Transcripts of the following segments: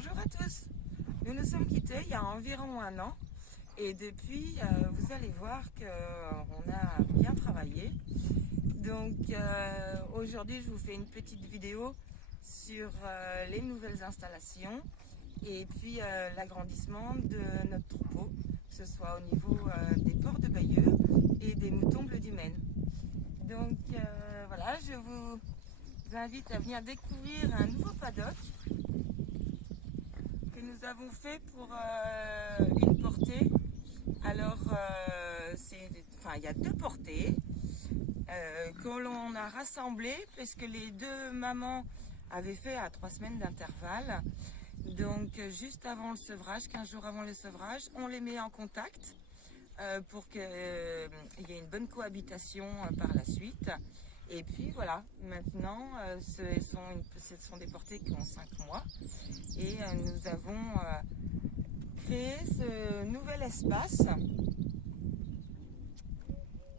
Bonjour à tous. Nous nous sommes quittés il y a environ un an et depuis vous allez voir qu'on a bien travaillé. Donc aujourd'hui je vous fais une petite vidéo sur les nouvelles installations et puis l'agrandissement de notre troupeau, que ce soit au niveau des porcs de Bayeux et des moutons bleu du Maine. Donc voilà, je vous invite à venir découvrir un nouveau paddock que nous avons fait pour une portée. Alors il y a deux portées que l'on a rassemblées puisque les deux mamans avaient fait à 3 semaines d'intervalle. Donc juste avant le sevrage, 15 jours avant le sevrage, on les met en contact pour qu'il y ait une bonne cohabitation par la suite. Et puis voilà, maintenant ce sont des portées qui ont 5 mois et nous avons créé ce nouvel espace.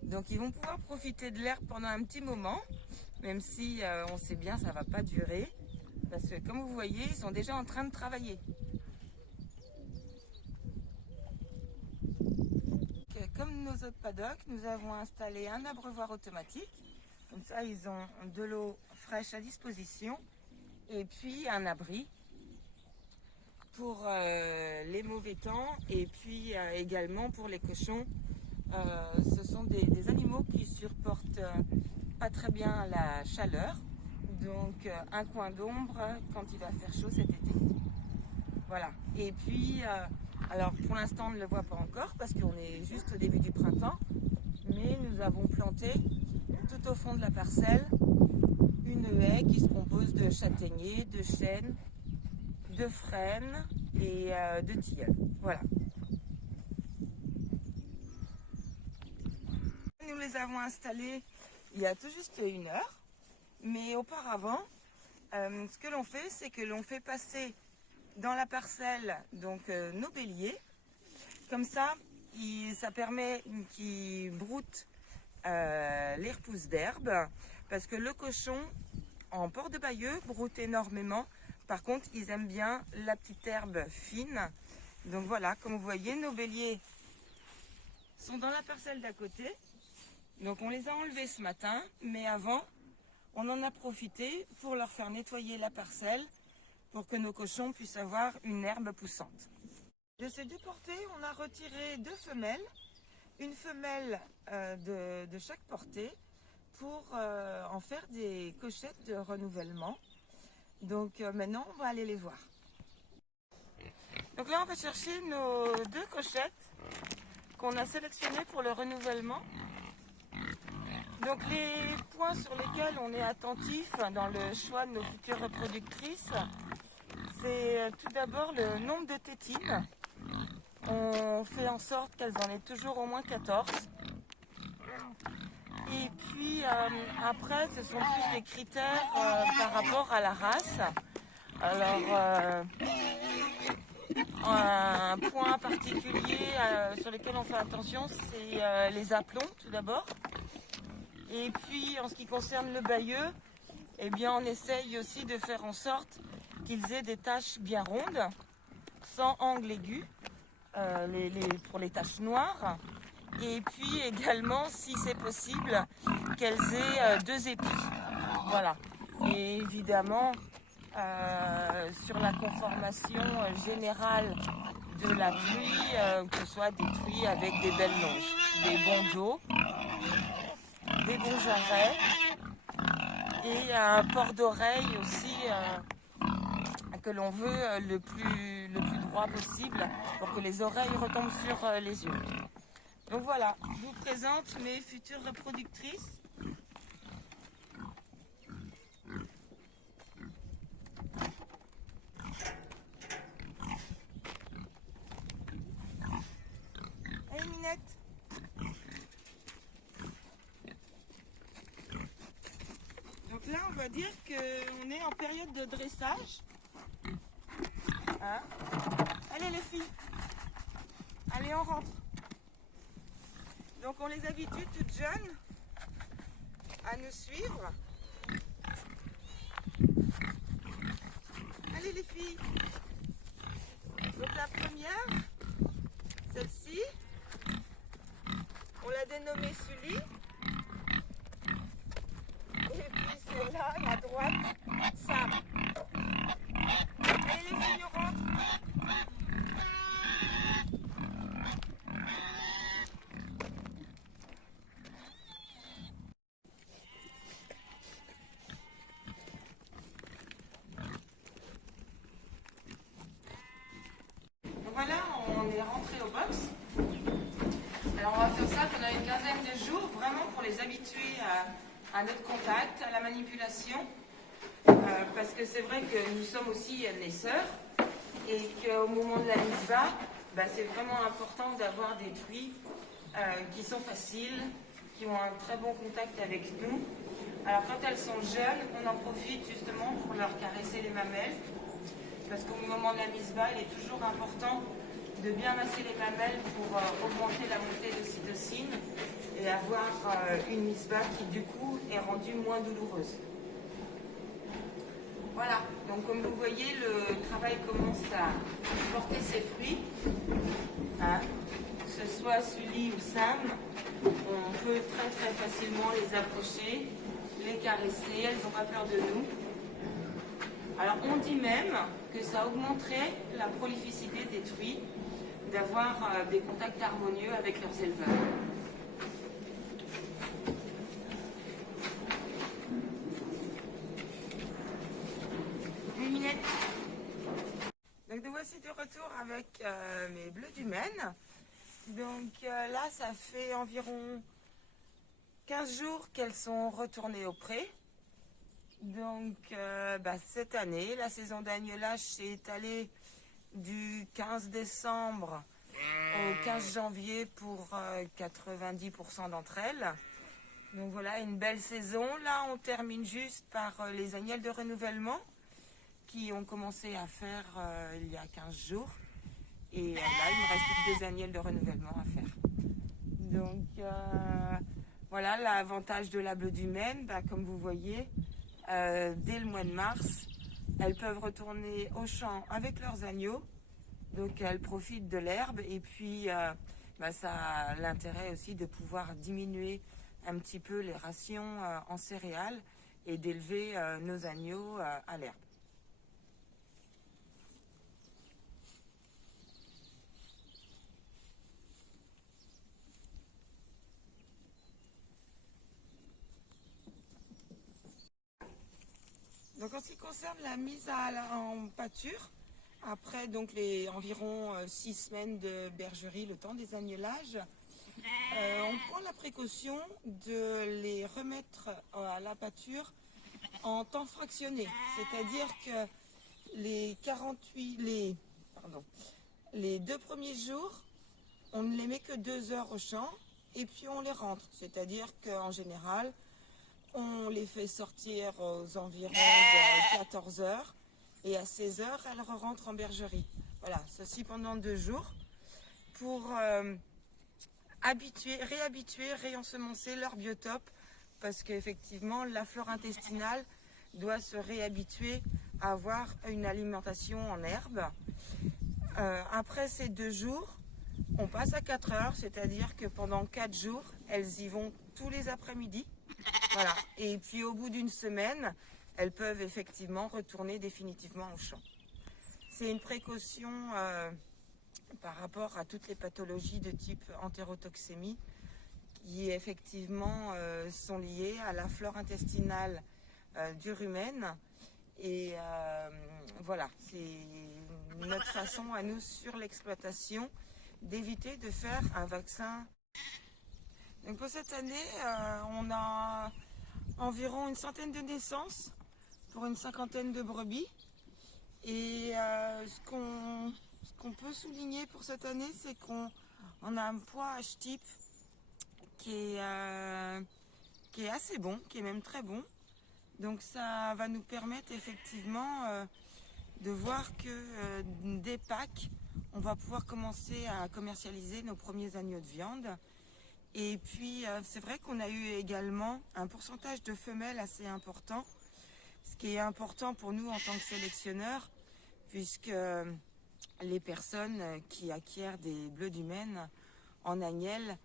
Donc ils vont pouvoir profiter de l'herbe pendant un petit moment, même si on sait bien ça ne va pas durer, parce que comme vous voyez, ils sont déjà en train de travailler. Comme nos autres paddocks, nous avons installé un abreuvoir automatique. Comme ça, ils ont de l'eau fraîche à disposition et puis un abri pour les mauvais temps et puis également pour les cochons. Ce sont des animaux qui supportent pas très bien la chaleur. Donc un coin d'ombre quand il va faire chaud cet été. Voilà. Et puis, alors pour l'instant on ne le voit pas encore parce qu'on est juste au début du printemps. Mais nous avons planté tout au fond de la parcelle une haie qui se compose de châtaigniers, de chênes, de frênes et de tilleuls. Voilà. Nous les avons installés il y a tout juste 1 heure. Mais auparavant, ce que l'on fait, c'est que l'on fait passer dans la parcelle donc nos béliers. Comme ça, ça permet qu'ils broutent les repousses d'herbe, parce que le cochon en port de Bayeux broute énormément. Par contre, ils aiment bien la petite herbe fine. Donc voilà, comme vous voyez, nos béliers sont dans la parcelle d'à côté. Donc on les a enlevés ce matin, mais avant, on en a profité pour leur faire nettoyer la parcelle pour que nos cochons puissent avoir une herbe poussante. De ces deux portées, on a retiré 2 femelles, une femelle de chaque portée pour en faire des cochettes de renouvellement. Donc maintenant, on va aller les voir. Donc là, on va chercher nos 2 cochettes qu'on a sélectionnées pour le renouvellement. Donc les points sur lesquels on est attentif dans le choix de nos futures reproductrices, c'est tout d'abord le nombre de tétines. On fait en sorte qu'elles en aient toujours au moins 14. Et puis après, ce sont plus des critères par rapport à la race. Alors, un point particulier sur lequel on fait attention, c'est les aplombs tout d'abord. Et puis en ce qui concerne le Bayeux, eh bien, on essaye aussi de faire en sorte qu'ils aient des taches bien rondes, sans angles aigus, pour les taches noires. Et puis également, si c'est possible, qu'elles aient 2 épis. Voilà. Et évidemment, sur la conformation générale de la pluie, que ce soit des truies avec des belles longes, des bons dos, des bons jarrets et un port d'oreille aussi que l'on veut le plus droit possible pour que les oreilles retombent sur les yeux. Donc voilà, je vous présente mes futures reproductrices. Allez Minette. Donc là, on va dire qu'on est en période de dressage. Hein? Allez les filles, allez on rentre. Donc on les habitue toutes jeunes à nous suivre. Allez les filles. première, celle-ci, on l'a dénommée Sully. Et puis celle-là, à droite, Sam. Et les vignerons. Voilà, on est rentré au box. Alors on va faire ça pendant une quinzaine de jours, vraiment pour les habituer à notre contact, à la manipulation. Parce que c'est vrai que nous sommes aussi naisseurs et qu'au moment de la mise-bas, c'est vraiment important d'avoir des truies qui sont faciles, qui ont un très bon contact avec nous. Alors quand elles sont jeunes, on en profite justement pour leur caresser les mamelles. Parce qu'au moment de la mise-bas, il est toujours important de bien masser les mamelles pour augmenter la montée d'ocytocine et avoir une mise-bas qui du coup est rendue moins douloureuse. Voilà, donc comme vous voyez, le travail commence à porter ses fruits. Hein. Que ce soit Sully ou Sam, on peut très très facilement les approcher, les caresser, elles n'ont pas peur de nous. Alors on dit même que ça augmenterait la prolificité des truies, d'avoir des contacts harmonieux avec leurs éleveurs. Donc nous voici de retour avec mes bleus du Maine. Donc là ça fait environ 15 jours qu'elles sont retournées au pré. Donc cette année, la saison d'agnelage s'est étalée du 15 décembre au 15 janvier pour 90% d'entre elles. Donc voilà, une belle saison. Là, on termine juste par les agnelles de renouvellement qui ont commencé à faire il y a 15 jours. Et là, il me reste plus que 2 agnelles de renouvellement à faire. Donc voilà, l'avantage de la bleue du Maine, comme vous voyez, dès le mois de mars, elles peuvent retourner au champ avec leurs agneaux. Donc elles profitent de l'herbe et puis ça a l'intérêt aussi de pouvoir diminuer un petit peu les rations en céréales et d'élever nos agneaux à l'herbe. Donc en ce qui concerne la mise en pâture, après donc les environ 6 semaines de bergerie, le temps des agnelages, on prend la précaution de les remettre à la pâture en temps fractionné. C'est-à-dire que les 2 premiers jours, on ne les met que 2 heures au champ et puis on les rentre. C'est-à-dire qu'en général, on les fait sortir aux environs de 14 heures et à 16 heures, elles rentrent en bergerie. Voilà, ceci pendant 2 jours pour réhabituer, réensemencer leur biotope parce qu'effectivement, la flore intestinale doit se réhabituer à avoir une alimentation en herbe. Après ces 2 jours, on passe à 4 heures, c'est-à-dire que pendant 4 jours, elles y vont tous les après-midi. Voilà. Et puis au bout d'une semaine, elles peuvent effectivement retourner définitivement au champ. C'est une précaution par rapport à toutes les pathologies de type entérotoxémie qui effectivement sont liées à la flore intestinale du rumen. Et voilà, c'est notre façon à nous sur l'exploitation d'éviter de faire un vaccin. Donc pour cette année, on a environ une centaine de naissances pour une 50aine de brebis. Et ce qu'on peut souligner pour cette année, c'est qu'on a un poids H-type qui est assez bon, qui est même très bon. Donc ça va nous permettre effectivement de voir que des Pâques, on va pouvoir commencer à commercialiser nos premiers agneaux de viande. Et puis c'est vrai qu'on a eu également un pourcentage de femelles assez important, ce qui est important pour nous en tant que sélectionneurs, puisque les personnes qui acquièrent des bleus du Maine en agnelle,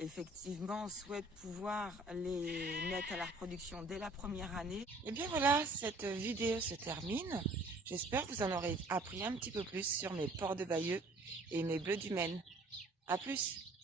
effectivement, souhaitent pouvoir les mettre à la reproduction dès la première année. Et bien voilà, cette vidéo se termine. J'espère que vous en aurez appris un petit peu plus sur mes porcs de Bayeux et mes bleus du Maine. A plus!